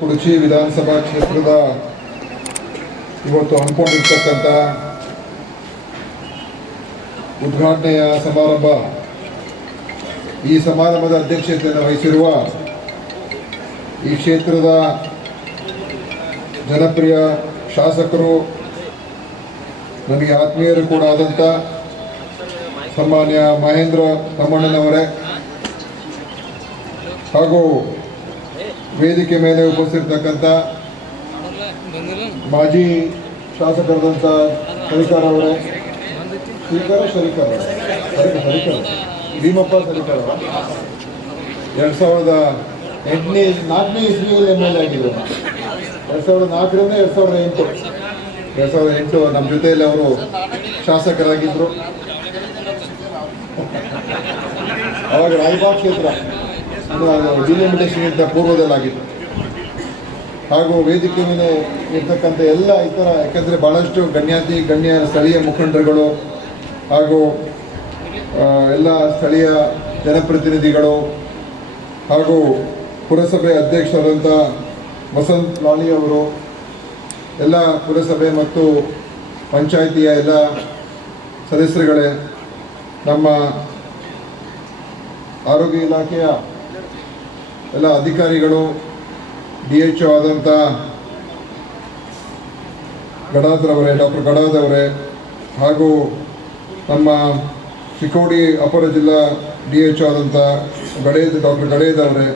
ಕುಡಚಿ ವಿಧಾನಸಭಾ ಕ್ಷೇತ್ರದ ಇವತ್ತು ಹಮ್ಮಿಕೊಂಡಿರ್ತಕ್ಕಂಥ ಉದ್ಘಾಟನೆಯ ಸಮಾರಂಭ, ಈ ಸಮಾರಂಭದ ಅಧ್ಯಕ್ಷತೆಯನ್ನು ವಹಿಸಿರುವ ಈ ಕ್ಷೇತ್ರದ ಜನಪ್ರಿಯ ಶಾಸಕರು, ನನಗೆ ಆತ್ಮೀಯರು ಕೂಡ ಆದಂಥ ಸನ್ಮಾನ್ಯ ಮಹೇಂದ್ರ ತಮ್ಮಣ್ಣನವರೇ ಹಾಗೂ ವೇದಿಕೆ ಮೇಲೆ ಉಪಸ್ಥಿರ್ತಕ್ಕಂಥ ಮಾಜಿ ಶಾಸಕರಾದಂಥ ಸರಿಕಾರ ಅವರೇ. ಸರಿಕಾರ ಸರಿಕಾರ? ಸರಿಕಾರ ಭೀಮಪ್ಪ ಸರಿಕಾರ? ಎರಡು ಸಾವಿರದ ಎಂಟನೇ, ನಾಲ್ಕನೇ ಇಸ್ವಿಯಲ್ಲಿ ಎಂ ಎಲ್ ಎ ಆಗಿದ್ರು. ಎರಡು ಸಾವಿರದ ನಾಲ್ಕರಿಂದ ಎರಡು ಸಾವಿರದ ಎಂಟು. ಎರಡು ಸಾವಿರದ ಎಂಟು ನಮ್ಮ ಜೊತೆಯಲ್ಲಿ ಅವರು ಶಾಸಕರಾಗಿದ್ದರು ಅವಾಗ ರಾಯಬಾಗ್ ಕ್ಷೇತ್ರ. ಡಿಲಿಮಿಟೇಷನ್ಗಿಂತ ಪೂರ್ವದಲ್ಲಾಗಿತ್ತು. ಹಾಗೂ ವೇದಿಕೆ ಮೇಲೆ ಇರ್ತಕ್ಕಂಥ ಎಲ್ಲ ಇತರ, ಯಾಕಂದರೆ ಭಾಳಷ್ಟು ಗಣ್ಯಾತಿ, ಗಣ್ಯ ಸ್ಥಳೀಯ ಮುಖಂಡರುಗಳು ಹಾಗೂ ಎಲ್ಲ ಸ್ಥಳೀಯ ಜನಪ್ರತಿನಿಧಿಗಳು ಹಾಗೂ ಪುರಸಭೆ ಅಧ್ಯಕ್ಷರಾದಂಥ ವಸಂತ್ ಲಾಲಿ ಅವರು, ಎಲ್ಲ ಪುರಸಭೆ ಮತ್ತು ಪಂಚಾಯಿತಿಯ ಎಲ್ಲ ಸದಸ್ಯರುಗಳೇ, ನಮ್ಮ ಆರೋಗ್ಯ ಇಲಾಖೆಯ ಎಲ್ಲ ಅಧಿಕಾರಿಗಳು ಡಿ ಎಚ್ ಒ ಆದಂಥ ಗಡಾದ್ರವರೇ ಡಾಕ್ಟರ್ ಗಡಾದವರೇ ಹಾಗೂ ನಮ್ಮ ಚಿಕ್ಕೋಡಿ ಅಪರ ಜಿಲ್ಲಾ ಡಿ ಎಚ್ ಒ ಆದಂಥ ಗಡೇದ್ ಡಾಕ್ಟರ್ ಗಡೇದವರೇ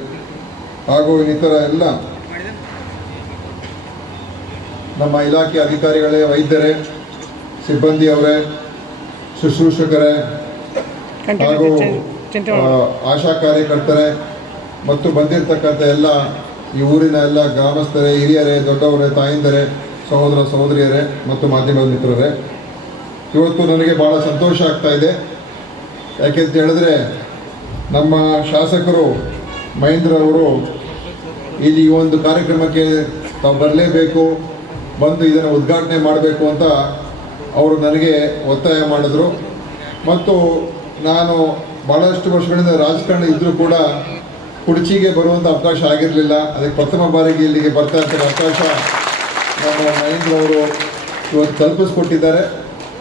ಹಾಗೂ ಇನ್ನಿತರ ಎಲ್ಲ ನಮ್ಮ ಇಲಾಖೆ ಅಧಿಕಾರಿಗಳೇ ವೈದ್ಯರೇ ಸಿಬ್ಬಂದಿ ಅವರೇ ಶುಶ್ರೂಷಕರೇ ಹಾಗೂ ಆಶಾ ಕಾರ್ಯಕರ್ತರೇ ಮತ್ತು ಬಂದಿರತಕ್ಕಂಥ ಎಲ್ಲ ಈ ಊರಿನ ಎಲ್ಲ ಗ್ರಾಮಸ್ಥರೇ, ಹಿರಿಯರೇ, ದೊಡ್ಡವರೇ, ತಾಯಿಂದರೇ, ಸಹೋದರ ಸಹೋದರಿಯರೇ ಮತ್ತು ಮಾಧ್ಯಮ ಮಿತ್ರರೇ, ಇವತ್ತು ನನಗೆ ಭಾಳ ಸಂತೋಷ ಆಗ್ತಾ ಇದೆ. ಯಾಕೆಂತ ಹೇಳಿದ್ರೆ ನಮ್ಮ ಶಾಸಕರು ಮಹೇಂದ್ರ ಅವರು ಇಲ್ಲಿ ಈ ಒಂದು ಕಾರ್ಯಕ್ರಮಕ್ಕೆ ತಾವು ಬರಲೇಬೇಕು, ಬಂದು ಇದನ್ನು ಉದ್ಘಾಟನೆ ಮಾಡಬೇಕು ಅಂತ ಅವರು ನನಗೆ ಒತ್ತಾಯ ಮಾಡಿದ್ರು. ಮತ್ತು ನಾನು ಭಾಳಷ್ಟು ವರ್ಷಗಳಿಂದ ರಾಜಕಾರಣ ಇದ್ದರೂ ಕೂಡ ಕುಡ್ಚಿಗೆ ಬರುವಂಥ ಅವಕಾಶ ಆಗಿರಲಿಲ್ಲ. ಅದಕ್ಕೆ ಪ್ರಥಮ ಬಾರಿಗೆ ಇಲ್ಲಿಗೆ ಬರ್ತಾ ಇರ್ತಾರೆ ಅವಕಾಶ ನಮ್ಮ ಮಹೇಂದ್ರ ಅವರು ಇವತ್ತು ತಲುಪಿಸ್ಕೊಟ್ಟಿದ್ದಾರೆ.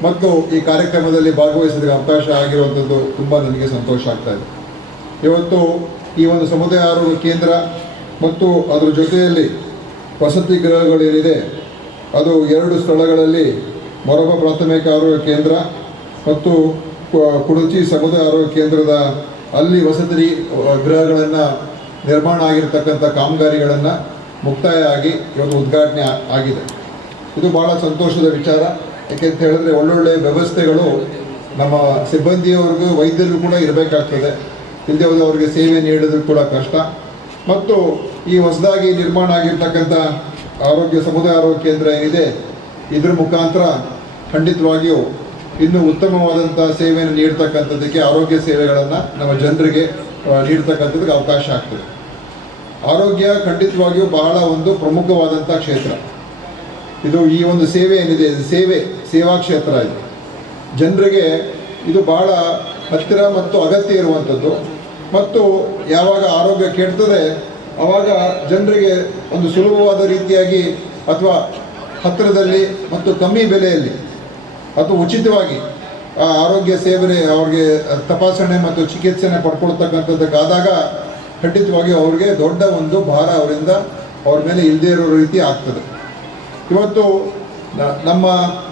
ಮತ್ತು ಈ ಕಾರ್ಯಕ್ರಮದಲ್ಲಿ ಭಾಗವಹಿಸೋದಕ್ಕೆ ಅವಕಾಶ ಆಗಿರುವಂಥದ್ದು ತುಂಬ ನನಗೆ ಸಂತೋಷ ಆಗ್ತಾ ಇದೆ. ಇವತ್ತು ಈ ಒಂದು ಸಮುದಾಯ ಆರೋಗ್ಯ ಕೇಂದ್ರ ಮತ್ತು ಅದರ ಜೊತೆಯಲ್ಲಿ ವಸತಿ ಗೃಹಗಳೇನಿದೆ ಅದು ಎರಡು ಸ್ಥಳಗಳಲ್ಲಿ ಮೊರಬ ಪ್ರಾಥಮಿಕ ಆರೋಗ್ಯ ಕೇಂದ್ರ ಮತ್ತು ಕುಡಚಿ ಸಮುದಾಯ ಆರೋಗ್ಯ ಕೇಂದ್ರದ ಅಲ್ಲಿ ವಸತಿ ಗೃಹಗಳನ್ನು ನಿರ್ಮಾಣ ಆಗಿರತಕ್ಕಂಥ ಕಾಮಗಾರಿಗಳನ್ನು ಮುಕ್ತಾಯ ಆಗಿ ಇವತ್ತು ಉದ್ಘಾಟನೆ ಆಗಿದೆ. ಇದು ಭಾಳ ಸಂತೋಷದ ವಿಚಾರ. ಯಾಕೆಂತ ಹೇಳಿದ್ರೆ ಒಳ್ಳೊಳ್ಳೆ ವ್ಯವಸ್ಥೆಗಳು ನಮ್ಮ ಸಿಬ್ಬಂದಿಯವರಿಗೂ, ವೈದ್ಯರಿಗೂ ಕೂಡ ಇರಬೇಕಾಗ್ತದೆ. ಇಲ್ಲದೆ ಅವರಿಗೆ ಸೇವೆ ನೀಡೋದು ಕೂಡ ಕಷ್ಟ. ಮತ್ತು ಈ ಹೊಸದಾಗಿ ನಿರ್ಮಾಣ ಆಗಿರ್ತಕ್ಕಂಥ ಆರೋಗ್ಯ, ಸಮುದಾಯ ಆರೋಗ್ಯ ಕೇಂದ್ರ ಏನಿದೆ, ಇದ್ರ ಮುಖಾಂತರ ಖಂಡಿತವಾಗಿಯೂ ಇನ್ನೂ ಉತ್ತಮವಾದಂಥ ಸೇವೆಯನ್ನು ನೀಡ್ತಕ್ಕಂಥದ್ದಕ್ಕೆ ಆರೋಗ್ಯ ಸೇವೆಗಳನ್ನು ನಮ್ಮ ಜನರಿಗೆ ನೀಡ್ತಕ್ಕಂಥದ್ದಕ್ಕೆ ಅವಕಾಶ ಆಗ್ತದೆ. ಆರೋಗ್ಯ ಖಂಡಿತವಾಗಿಯೂ ಬಹಳ ಒಂದು ಪ್ರಮುಖವಾದಂಥ ಕ್ಷೇತ್ರ. ಇದು ಈ ಒಂದು ಸೇವೆ ಏನಿದೆ ಸೇವೆ, ಸೇವಾ ಕ್ಷೇತ್ರ ಇದೆ. ಜನರಿಗೆ ಇದು ಬಹಳ ಹತ್ತಿರ ಮತ್ತು ಅಗತ್ಯ ಇರುವಂಥದ್ದು ಮತ್ತು ಯಾವಾಗ ಆರೋಗ್ಯ ಕೆಡ್ತದೆ ಆವಾಗ ಜನರಿಗೆ ಒಂದು ಸುಲಭವಾದ ರೀತಿಯಾಗಿ ಅಥವಾ ಹತ್ತಿರದಲ್ಲಿ ಮತ್ತು ಕಮ್ಮಿ ಬೆಲೆಯಲ್ಲಿ ಅಥವಾ ಉಚಿತವಾಗಿ ಆರೋಗ್ಯ ಸೇವೆ ಅವ್ರಿಗೆ ತಪಾಸಣೆ ಮತ್ತು ಚಿಕಿತ್ಸೆನ ಪಡ್ಕೊಳ್ತಕ್ಕಂಥದ್ದಕ್ಕಾದಾಗ ಖಂಡಿತವಾಗಿ ಅವ್ರಿಗೆ ದೊಡ್ಡ ಒಂದು ಭಾರ ಅವರಿಂದ ಅವ್ರ ಮೇಲೆ ಇಲ್ಲದೇ ಇರೋ ರೀತಿ ಆಗ್ತದೆ. ಇವತ್ತು ನಮ್ಮ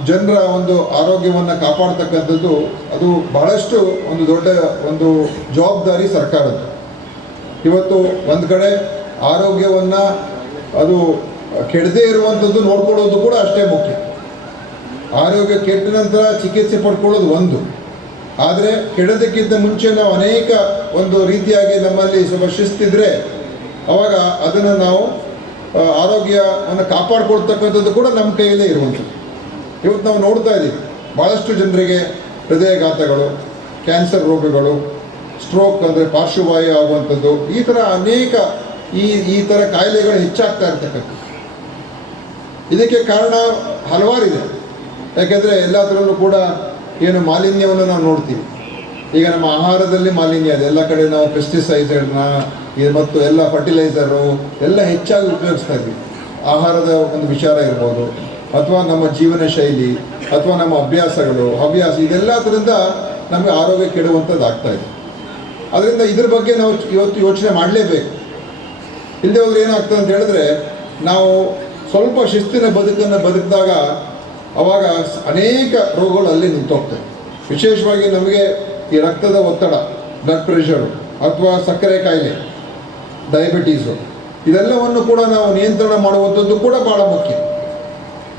ಜನರ ಒಂದು ಆರೋಗ್ಯವನ್ನು ಕಾಪಾಡ್ತಕ್ಕಂಥದ್ದು ಅದು ಬಹಳಷ್ಟು ಒಂದು ದೊಡ್ಡ ಒಂದು ಜವಾಬ್ದಾರಿ ಸರ್ಕಾರದ್ದು. ಇವತ್ತು ಒಂದು ಕಡೆ ಆರೋಗ್ಯವನ್ನು ಅದು ಕೆಡದೇ ಇರುವಂಥದ್ದು ನೋಡ್ಕೊಳ್ಳೋದು ಕೂಡ ಅಷ್ಟೇ ಮುಖ್ಯ. ಆರೋಗ್ಯ ಕೆಟ್ಟ ನಂತರ ಚಿಕಿತ್ಸೆ ಪಡ್ಕೊಳ್ಳೋದು ಒಂದು. ಆದರೆ ಕೆಡೋದಕ್ಕಿಂತ ಮುಂಚೆ ನಾವು ಅನೇಕ ಒಂದು ರೀತಿಯಾಗಿ ನಮ್ಮಲ್ಲಿ ಸ್ವಲ್ಪ ಶಿಸ್ತಿದ್ರೆ ಅವಾಗ ಅದನ್ನು ನಾವು ಆರೋಗ್ಯವನ್ನು ಕಾಪಾಡ್ಕೊಳ್ತಕ್ಕಂಥದ್ದು ಕೂಡ ನಮ್ಮ ಕೈಯಲ್ಲೇ ಇರುವಂಥದ್ದು. ಇವತ್ತು ನಾವು ನೋಡ್ತಾ ಇದ್ದೀವಿ ಭಾಳಷ್ಟು ಜನರಿಗೆ ಹೃದಯಘಾತಗಳು, ಕ್ಯಾನ್ಸರ್ ರೋಗಗಳು, ಸ್ಟ್ರೋಕ್ ಅಂದರೆ ಪಾರ್ಶ್ವವಾಯು ಆಗುವಂಥದ್ದು, ಈ ಥರ ಅನೇಕ ಈ ಈ ಥರ ಕಾಯಿಲೆಗಳು ಹೆಚ್ಚಾಗ್ತಾ ಇರ್ತಕ್ಕಂಥದ್ದು. ಇದಕ್ಕೆ ಕಾರಣ ಹಲವಾರಿದೆ. ಯಾಕೆಂದರೆ ಎಲ್ಲದರಲ್ಲೂ ಕೂಡ ಏನು ಮಾಲಿನ್ಯವನ್ನು ನಾವು ನೋಡ್ತೀವಿ. ಈಗ ನಮ್ಮ ಆಹಾರದಲ್ಲಿ ಮಾಲಿನ್ಯ ಇದೆ. ಎಲ್ಲ ಕಡೆ ನಾವು ಪೆಸ್ಟಿಸೈಡ್ನ ಮತ್ತು ಎಲ್ಲ ಫರ್ಟಿಲೈಸರು ಎಲ್ಲ ಹೆಚ್ಚಾಗಿ ಉಪಯೋಗಿಸ್ತಾ ಇದ್ವಿ. ಆಹಾರದ ಒಂದು ವಿಚಾರ ಇರ್ಬೋದು. ಅಥವಾ ನಮ್ಮ ಜೀವನ ಶೈಲಿ, ಅಥವಾ ನಮ್ಮ ಅಭ್ಯಾಸಗಳು, ಹವ್ಯಾಸ, ಇದೆಲ್ಲದರಿಂದ ನಮಗೆ ಆರೋಗ್ಯ ಕೆಡುವಂಥದ್ದು ಆಗ್ತಾ ಇದೆ. ಅದರಿಂದ ಇದ್ರ ಬಗ್ಗೆ ನಾವು ಇವತ್ತು ಯೋಚನೆ ಮಾಡಲೇಬೇಕು. ಇಲ್ಲದೆ ಹೋದ್ರೆ ಏನಾಗ್ತದೆ ಅಂತ ಹೇಳಿದ್ರೆ, ನಾವು ಸ್ವಲ್ಪ ಶಿಸ್ತಿನ ಬದುಕನ್ನು ಬದುಕಿದಾಗ ಅವಾಗ ಅನೇಕ ರೋಗಗಳು ಅಲ್ಲಿ ನಿಂತೋಗ್ತವೆ. ವಿಶೇಷವಾಗಿ ನಮಗೆ ಈ ರಕ್ತದ ಒತ್ತಡ ಬ್ಲಡ್ ಪ್ರೆಷರು ಅಥವಾ ಸಕ್ಕರೆ ಕಾಯಿಲೆ ಡಯಾಬಿಟೀಸು ಇದೆಲ್ಲವನ್ನು ಕೂಡ ನಾವು ನಿಯಂತ್ರಣ ಮಾಡುವಂಥದ್ದು ಕೂಡ ಭಾಳ ಮುಖ್ಯ.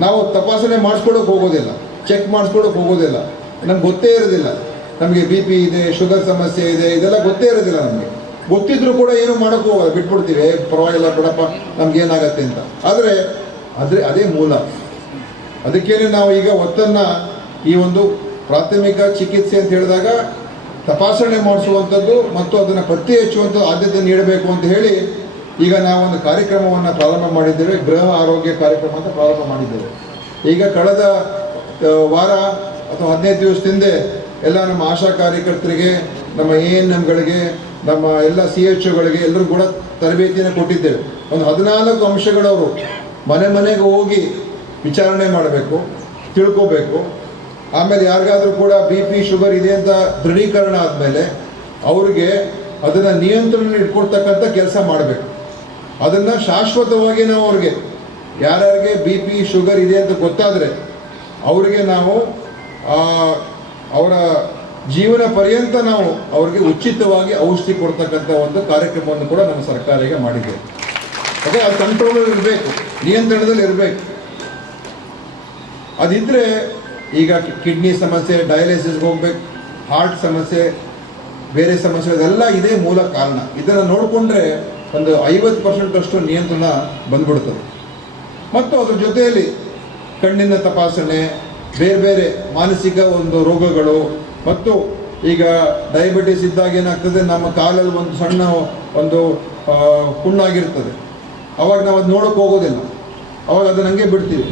ನಾವು ತಪಾಸಣೆ ಮಾಡಿಸ್ಕೊಳಕ್ಕೆ ಹೋಗೋದಿಲ್ಲ ಚೆಕ್ ಮಾಡಿಸ್ಕೊಳಕ್ಕೆ ಹೋಗೋದಿಲ್ಲ, ನಮ್ಗೆ ಗೊತ್ತೇ ಇರೋದಿಲ್ಲ. ನಮಗೆ ಬಿ ಪಿ ಇದೆ ಶುಗರ್ ಸಮಸ್ಯೆ ಇದೆ, ಇದೆಲ್ಲ ಗೊತ್ತೇ ಇರೋದಿಲ್ಲ ನಮಗೆ. ಗೊತ್ತಿದ್ರೂ ಕೂಡ ಏನು ಮಾಡೋಕ್ಕೂ ಹೋಗೋದು ಬಿಟ್ಬಿಡ್ತೀವಿ ಪರವಾಗಿಲ್ಲ ಬಿಡಪ್ಪ, ನಮ್ಗೆ ಏನಾಗತ್ತೆ ಅಂತ. ಆದರೆ ಆದರೆ ಅದೇ ಮೂಲ. ಅದಕ್ಕೇನೆ ನಾವು ಈಗ ಒತ್ತನ್ನು ಈ ಒಂದು ಪ್ರಾಥಮಿಕ ಚಿಕಿತ್ಸೆ ಅಂತ ಹೇಳಿದಾಗ ತಪಾಸಣೆ ಮಾಡಿಸುವಂಥದ್ದು ಮತ್ತು ಅದನ್ನು ಪತ್ತೆ ಹೆಚ್ಚುವಂಥ ಆದ್ಯತೆ ನೀಡಬೇಕು ಅಂತ ಹೇಳಿ ಈಗ ನಾವೊಂದು ಕಾರ್ಯಕ್ರಮವನ್ನು ಪ್ರಾರಂಭ ಮಾಡಿದ್ದೇವೆ. ಗೃಹ ಆರೋಗ್ಯ ಕಾರ್ಯಕ್ರಮ ಅಂತ ಪ್ರಾರಂಭ ಮಾಡಿದ್ದೇವೆ. ಈಗ ಕಳೆದ ವಾರ ಅಥವಾ ಹದಿನೈದು ದಿವಸದಿಂದೆ ಎಲ್ಲ ನಮ್ಮ ಆಶಾ ಕಾರ್ಯಕರ್ತರಿಗೆ, ನಮ್ಮ ಎ ಎನ್ ಎಮ್ಗಳಿಗೆ, ನಮ್ಮ ಎಲ್ಲ ಸಿ ಎಚ್ ಒಗಳಿಗೆ ಎಲ್ಲರೂ ಕೂಡ ತರಬೇತಿಯನ್ನು ಕೊಟ್ಟಿದ್ದೇವೆ. ಒಂದು ಹದಿನಾಲ್ಕು ಅಂಶಗಳವರು ಮನೆ ಮನೆಗೆ ಹೋಗಿ ವಿಚಾರಣೆ ಮಾಡಬೇಕು, ತಿಳ್ಕೋಬೇಕು. ಆಮೇಲೆ ಯಾರಿಗಾದರೂ ಕೂಡ ಬಿ ಪಿ ಶುಗರ್ ಇದೆ ಅಂತ ದೃಢೀಕರಣ ಆದಮೇಲೆ ಅವ್ರಿಗೆ ಅದನ್ನು ನಿಯಂತ್ರಣ ಇಟ್ಕೊಡ್ತಕ್ಕಂಥ ಕೆಲಸ ಮಾಡಬೇಕು. ಅದನ್ನು ಶಾಶ್ವತವಾಗಿ ನಾವು ಅವ್ರಿಗೆ, ಯಾರ್ಯಾರಿಗೆ ಬಿ ಪಿ ಶುಗರ್ ಇದೆ ಅಂತ ಗೊತ್ತಾದರೆ ಅವರಿಗೆ ನಾವು ಅವರ ಜೀವನ ಪರ್ಯಂತ ನಾವು ಅವರಿಗೆ ಉಚಿತವಾಗಿ ಔಷಧಿ ಕೊಡ್ತಕ್ಕಂಥ ಒಂದು ಕಾರ್ಯಕ್ರಮವನ್ನು ಕೂಡ ನಮ್ಮ ಸರ್ಕಾರ ಈಗ ಮಾಡಿದೆ ಅದೇ ಆ ಕಂಟ್ರೋಲಲ್ಲಿ ಇರಬೇಕು, ನಿಯಂತ್ರಣದಲ್ಲಿ ಇರಬೇಕು. ಅದಿದ್ದರೆ ಈಗ ಕಿಡ್ನಿ ಸಮಸ್ಯೆ ಡಯಾಲಿಸಿಸ್ಗೆ ಹೋಗ್ಬೇಕು ಹಾರ್ಟ್ ಸಮಸ್ಯೆ, ಬೇರೆ ಸಮಸ್ಯೆ ಅದೆಲ್ಲ ಇದೇ ಮೂಲ ಕಾರಣ. ಇದನ್ನು ನೋಡಿಕೊಂಡ್ರೆ ಒಂದು ಐವತ್ತು ಪರ್ಸೆಂಟ್ ಅಷ್ಟು ನಿಯಂತ್ರಣ ಬಂದ್ಬಿಡ್ತದೆ. ಮತ್ತು ಅದ್ರ ಜೊತೆಯಲ್ಲಿ ಕಣ್ಣಿನ ತಪಾಸಣೆ, ಬೇರೆ ಬೇರೆ ಮಾನಸಿಕ ಒಂದು ರೋಗಗಳು, ಮತ್ತು ಈಗ ಡಯಾಬಿಟಿಸ್ ಇದ್ದಾಗ ಏನಾಗ್ತದೆ, ನಮ್ಮ ಕಾಲಲ್ಲಿ ಒಂದು ಸಣ್ಣ ಒಂದು ಹುಣ್ಣಾಗಿರ್ತದೆ. ಅವಾಗ ನಾವು ಅದು ನೋಡೋಕೆ ಹೋಗೋದಿಲ್ಲ. ಅವಾಗ ಅದನ್ನ ಹಂಗೆ ಬಿಡ್ತೀವಿ.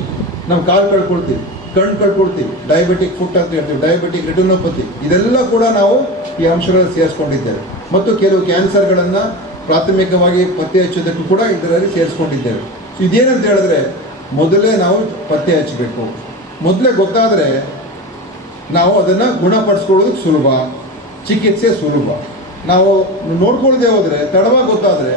ನಾವು ಕಾಲು ಕಳ್ಕೊಳ್ತೀವಿ ಕಣ್ಣು ಕಳ್ಕೊಳ್ತೀವಿ ಡಯಾಬಿಟಿಕ್ ಫುಟ್ ಅಂತ ಹೇಳ್ತೀವಿ ಡಯಾಬಿಟಿಕ್ ರೆಟಿನೋಪತಿ ಇದೆಲ್ಲ ಕೂಡ ನಾವು ಈ ಅಂಶಗಳನ್ನು ಸೇರಿಸ್ಕೊಂಡಿದ್ದೇವೆ. ಮತ್ತು ಕೆಲವು ಕ್ಯಾನ್ಸರ್ಗಳನ್ನು ಪ್ರಾಥಮಿಕವಾಗಿ ಪತ್ತೆ ಹಚ್ಚೋದಕ್ಕೂ ಕೂಡ ಇದರಲ್ಲಿ ಸೇರಿಸ್ಕೊಂಡಿದ್ದೇವೆ. ಇದೇನಂತ ಹೇಳಿದ್ರೆ, ಮೊದಲೇ ನಾವು ಪತ್ತೆ ಹಚ್ಚಬೇಕು. ಮೊದಲೇ ಗೊತ್ತಾದರೆ ನಾವು ಅದನ್ನು ಗುಣಪಡಿಸ್ಕೊಳ್ಳೋದಕ್ಕೆ ಸುಲಭ, ಚಿಕಿತ್ಸೆ ಸುಲಭ. ನಾವು ನೋಡ್ಕೊಳ್ದೆ ಹೋದರೆ, ತಡವಾಗಿ ಗೊತ್ತಾದರೆ,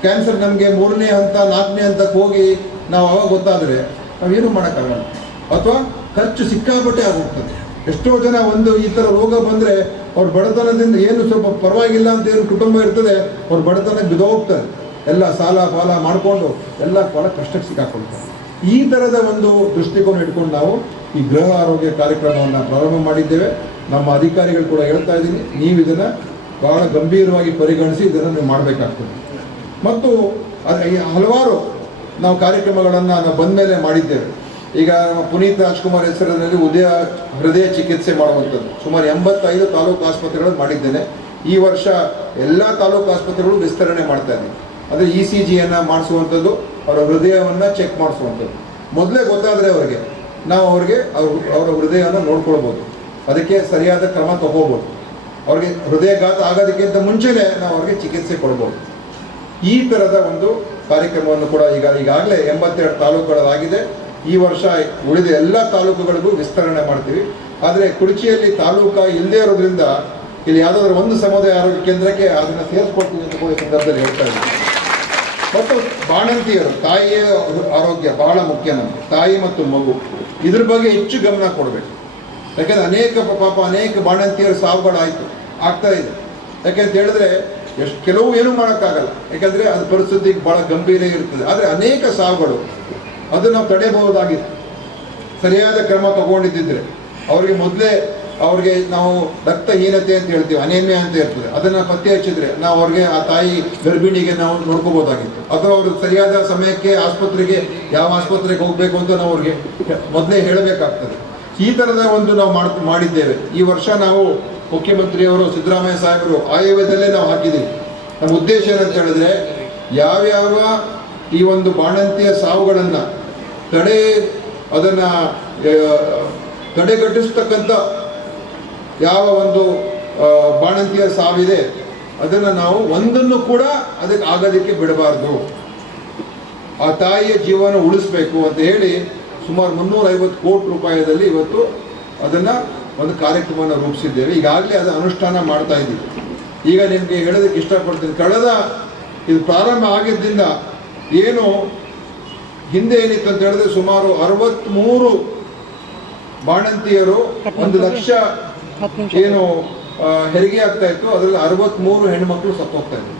ಕ್ಯಾನ್ಸರ್ ನಮಗೆ ಮೂರನೇ ಹಂತ, ನಾಲ್ಕನೇ ಹಂತಕ್ಕೆ ಹೋಗಿ ನಾವು ಅವಾಗ ಗೊತ್ತಾದರೆ ನಾವೇನು ಮಾಡೋಕ್ಕಾಗಲ್ಲ. ಅಥವಾ ಖರ್ಚು ಸಿಕ್ಕಾಪಟ್ಟೆ ಆಗೋಗ್ತದೆ. ಎಷ್ಟೋ ಜನ ಒಂದು ಈ ಥರ ರೋಗ ಬಂದರೆ ಅವ್ರ ಬಡತನದಿಂದ ಏನು ಸ್ವಲ್ಪ ಪರವಾಗಿಲ್ಲ ಅಂತ ಏನು ಕುಟುಂಬ ಇರ್ತದೆ, ಅವ್ರ ಬಡತನಕ್ಕೆ ಬಿದ್ದೋಗ್ತಾರೆ ಎಲ್ಲ ಸಾಲ ಪಾಲ ಮಾಡಿಕೊಂಡು ಎಲ್ಲ ಭಾಳ ಕಷ್ಟಕ್ಕೆ ಸಿಕ್ಕಾಕೊಳ್ತಾರೆ ಈ ಥರದ ಒಂದು ದೃಷ್ಟಿಕೋನ ಇಟ್ಕೊಂಡು ನಾವು ಈ ಗೃಹ ಆರೋಗ್ಯ ಕಾರ್ಯಕ್ರಮವನ್ನು ಪ್ರಾರಂಭ ಮಾಡಿದ್ದೇವೆ. ನಮ್ಮ ಅಧಿಕಾರಿಗಳು ಕೂಡ ಹೇಳ್ತಾ ಇದ್ದೀನಿ, ನೀವು ಇದನ್ನು ಭಾಳ ಗಂಭೀರವಾಗಿ ಪರಿಗಣಿಸಿ ಇದನ್ನು ನೀವು ಮಾಡಬೇಕಾಗ್ತದೆ. ಮತ್ತು ಹಲವಾರು ನಾವು ಕಾರ್ಯಕ್ರಮಗಳನ್ನು ನಾವು ಬಂದ ಮೇಲೆ ಮಾಡಿದ್ದೇವೆ. ಈಗ ಪುನೀತ್ ರಾಜ್ಕುಮಾರ್ ಹೆಸರಿನಲ್ಲಿ ಉದಯ ಹೃದಯ ಚಿಕಿತ್ಸೆ ಮಾಡುವಂಥದ್ದು. ಸುಮಾರು ಎಂಬತ್ತೈದು ತಾಲೂಕು ಆಸ್ಪತ್ರೆಗಳನ್ನು ಮಾಡಿದ್ದೇನೆ. ಈ ವರ್ಷ ಎಲ್ಲ ತಾಲೂಕು ಆಸ್ಪತ್ರೆಗಳು ವಿಸ್ತರಣೆ ಮಾಡ್ತಾ ಇದ್ದೀವಿ ಅಂದರೆ ಇ ಸಿ ಜಿಯನ್ನು ಮಾಡಿಸುವಂಥದ್ದು, ಅವರ ಹೃದಯವನ್ನು ಚೆಕ್ ಮಾಡಿಸುವಂಥದ್ದು. ಮೊದಲೇ ಗೊತ್ತಾದರೆ ಅವರಿಗೆ, ನಾವು ಅವ್ರಿಗೆ ಅವ್ರ ಅವರ ಹೃದಯವನ್ನು ನೋಡ್ಕೊಳ್ಬೋದು. ಅದಕ್ಕೆ ಸರಿಯಾದ ಕ್ರಮ ತಗೋಬೋದು. ಅವ್ರಿಗೆ ಹೃದಯಘಾತ ಆಗೋದಕ್ಕಿಂತ ಮುಂಚೆನೇ ನಾವು ಅವ್ರಿಗೆ ಚಿಕಿತ್ಸೆ ಕೊಡ್ಬೋದು. ಈ ಥರದ ಒಂದು ಕಾರ್ಯಕ್ರಮವನ್ನು ಕೂಡ ಈಗ ಈಗಾಗಲೇ ಎಂಬತ್ತೆರಡು ತಾಲೂಕುಗಳಾಗಿದೆ. ಈ ವರ್ಷ ಉಳಿದ ಎಲ್ಲ ತಾಲೂಕುಗಳಿಗೂ ವಿಸ್ತರಣೆ ಮಾಡ್ತೀವಿ. ಆದರೆ ಕುರ್ಚಿಯಲ್ಲಿ ತಾಲೂಕು ಇಲ್ಲದೇ ಇರೋದ್ರಿಂದ ಇಲ್ಲಿ ಯಾವುದಾದ್ರೂ ಒಂದು ಸಮುದಾಯ ಆರೋಗ್ಯ ಕೇಂದ್ರಕ್ಕೆ ಅದನ್ನು ಸೇರಿಸ್ಕೊಡ್ತೀವಿ ಅಂತ ಕೂಡ ಈ ಸಂದರ್ಭದಲ್ಲಿ ಹೇಳ್ತಾ ಇದ್ದೀನಿ. ಮತ್ತು ಬಾಣಂತಿಯರು, ತಾಯಿಯ ಆರೋಗ್ಯ ಬಹಳ ಮುಖ್ಯ ನಮಗೆ. ತಾಯಿ ಮತ್ತು ಮಗು. ಇದ್ರ ಬಗ್ಗೆ ಹೆಚ್ಚು ಗಮನ ಕೊಡಬೇಕು. ಯಾಕಂದ್ರೆ ಅನೇಕ ಪಾಪ ಅನೇಕ ಬಾಣಂತಿಯರು ಸಾವುಗಳಾಯಿತು. ಆಗ್ತಾ ಇದೆ. ಯಾಕೆಂತ ಹೇಳಿದ್ರೆ ಎಷ್ಟು ಕೆಲವು ಏನು ಮಾಡೋಕ್ಕಾಗಲ್ಲ. ಯಾಕಂದರೆ ಅದು ಪರಿಸ್ಥಿತಿ ಭಾಳ ಗಂಭೀರ ಇರ್ತದೆ. ಆದರೆ ಅನೇಕ ಸಾವುಗಳು ಅದು ನಾವು ತಡೆಯಬಹುದಾಗಿತ್ತು ಸರಿಯಾದ ಕ್ರಮ ತಗೊಂಡಿದ್ದಿದ್ರೆ ಅವರಿಗೆ ಮೊದಲೇ ಅವ್ರಿಗೆ ನಾವು ರಕ್ತಹೀನತೆ ಅಂತ ಹೇಳ್ತೀವಿ, ಅನೇಮ್ಯ ಅಂತ ಇರ್ತದೆ ಅದನ್ನು ಪತ್ತೆ ಹಚ್ಚಿದ್ರೆ ನಾವು ಅವ್ರಿಗೆ ಆ ತಾಯಿ ಗರ್ಭಿಣಿಗೆ ನಾವು ನೋಡ್ಕೋಬೋದಾಗಿತ್ತು ಅಥವಾ ಅವರು ಸರಿಯಾದ ಸಮಯಕ್ಕೆ ಆಸ್ಪತ್ರೆಗೆ ಯಾವ ಆಸ್ಪತ್ರೆಗೆ ಹೋಗಬೇಕು ಅಂತ ನಾವು ಅವ್ರಿಗೆ ಮೊದಲೇ ಹೇಳಬೇಕಾಗ್ತದೆ. ಈ ಥರದ ಒಂದು ನಾವು ಮಾಡ್ ಮಾಡಿದ್ದೇವೆ. ಈ ವರ್ಷ ನಾವು ಮುಖ್ಯಮಂತ್ರಿಯವರು, ಸಿದ್ದರಾಮಯ್ಯ ಸಾಹೇಬರು ಆಯವ್ಯದಲ್ಲೇ ನಾವು ಹಾಕಿದ್ದೀವಿ. ನಮ್ಮ ಉದ್ದೇಶ ಏನಂತ ಹೇಳಿದ್ರೆ, ಯಾವ್ಯಾವ ಈ ಒಂದು ಬಾಣಂತಿಯ ಸಾವುಗಳನ್ನು ತಡೆ, ಅದನ್ನು ತಡೆಗಟ್ಟಿಸ್ತಕ್ಕಂಥ ಯಾವ ಒಂದು ಬಾಣಂತಿಯ ಸಾವಿದೆ, ಅದನ್ನು ನಾವು ಒಂದನ್ನು ಕೂಡ ಅದಕ್ಕೆ ಆಗೋದಕ್ಕೆ ಬಿಡಬಾರ್ದು. ಆ ತಾಯಿಯ ಜೀವನ ಉಳಿಸ್ಬೇಕು ಅಂತ ಹೇಳಿ ಸುಮಾರು ಮುನ್ನೂರೈವತ್ತು ಕೋಟಿ ರೂಪಾಯಿದಲ್ಲಿ ಇವತ್ತು ಅದನ್ನು ಒಂದು ಕಾರ್ಯಕ್ರಮವನ್ನು ರೂಪಿಸಿದ್ದೇವೆ. ಈಗಾಗಲೇ ಅದು ಅನುಷ್ಠಾನ ಮಾಡ್ತಾ ಇದ್ದೀವಿ. ಈಗ ನಿಮಗೆ ಹೇಳೋದಕ್ಕೆ ಇಷ್ಟಪಡ್ತೀನಿ. ಕಳೆದ ಇದು ಪ್ರಾರಂಭ ಆಗಿದ್ದರಿಂದ ಏನು ಹಿಂದೆ ಏನಿತ್ತು ಅಂತ ಹೇಳಿದ್ರೆ ಸುಮಾರು ಅರವತ್ತ್ಮೂರು ಬಾಣಂತಿಯರು ಒಂದು ಲಕ್ಷ ಏನು ಹೆರಿಗೆ ಆಗ್ತಾ ಇತ್ತು. ಅದರಲ್ಲಿ ಅರವತ್ತ್ಮೂರು ಹೆಣ್ಮಕ್ಳು ಸತ್ತೋಗ್ತಾ ಇದ್ರು.